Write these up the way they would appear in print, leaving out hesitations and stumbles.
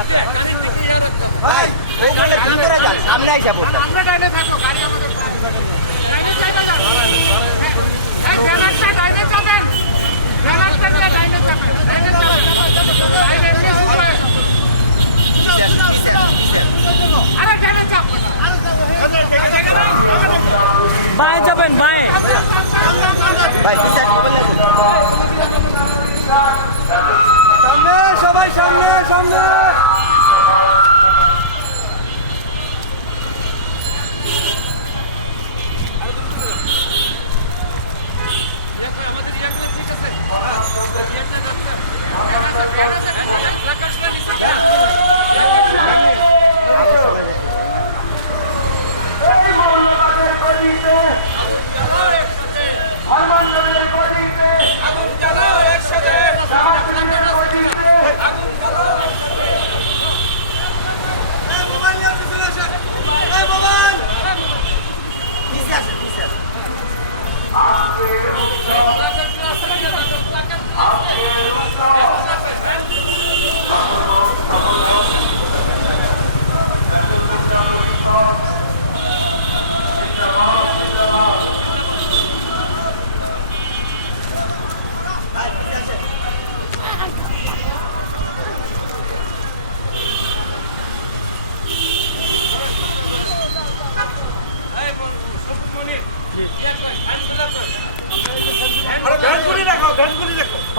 আপনার ভাই সামনে আইসা বলতে আমরা ডাইনে থাকবো গাড়ি আমাদের ডাইনে যাইবা যান এই ব্যানারটা ডাইনে যাবেন ব্যানারটা দিয়ে ডাইনে যাবেন ডাইনে আরে ডাইনে যাও বাঁয়ে যাবেন বাঁয়ে ভাই পিছে মোবাইল সামনে সবাই সামনে সামনে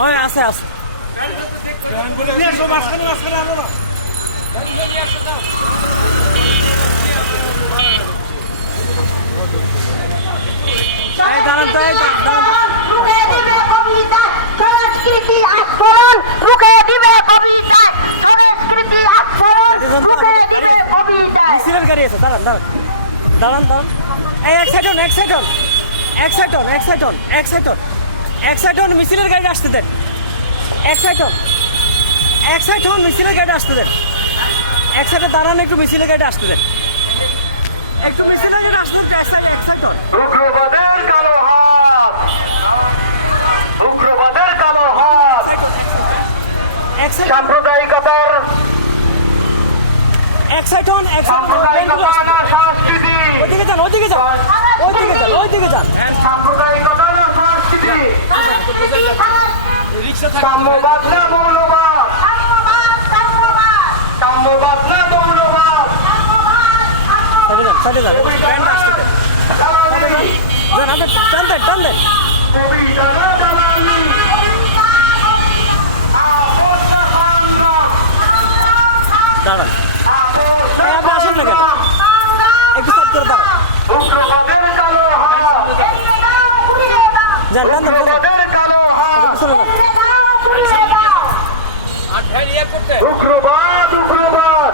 ওই আছে আছে দাঁড়ান রুখে দিবে কবিতা সংস্কৃতি আস্ফোরণ রুখে দিবে কবিতা সংস্কৃতি আস্ফোরণ রুখে দিবে কবিতা মিছিলের গাড়ি আছে দাঁড়ান দাঁড়ান দাঁড়ান দাঁড়ান এই এক সাইড হন এক সাইড হন এক সাইড হন এক সাইড হন এক সাইড হন এক সাইড হন মিছিলের গাড়ি আসতে দেন এক সাইড হন এক সাইড হন মিছিলের গাড়ি আসতে দেন এক সাইডে দাঁড়ান একটু মিছিলের গাড়ি আসতে দেন একটু মিছিলের গাড়ি আসতে দেন এক সাইড হন উগ্রবাদের কালো হাত উগ্রবাদের কালো হাত এক সাইড সাম্প্রদায়িকতার এক সাইড হন এক সাইড সাম্প্রদায়িকতার সংস্কৃতি ওইদিকে যান ওইদিকে যান ওইদিকে যান ওইদিকে যান সাম্প্রদায়িকতার সংস্কৃতি সাম্যবাদ না মৌলবাদ সাম্যবাদ না মৌলবাদ সাইডে যান ব্যান্ড আসতে দেন যান আপনি টান দেন টান দেন কবিতা না দালালি দাঁড়ান আপনি আসেন না কেন একটু সাইড করে দাঁড়ান উগ্রবাদের কালো হাত যান টান দেন উগ্রবাদের কালো হাত পিছনে যান উগ্রবাদ উগ্রবাদ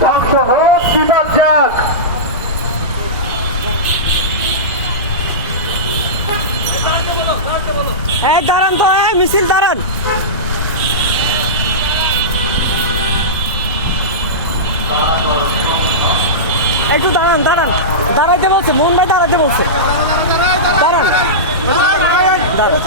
ধ্বংস হোক বিপদ যাক এই দাঁড়ান তো এই মিছিল দাঁড়ান একটু দাঁড়ান দাঁড়ান দাঁড়াইতে বলছে মোহন ভাই দাঁড়াইতে বলছে দাঁড়ান দাঁড়ান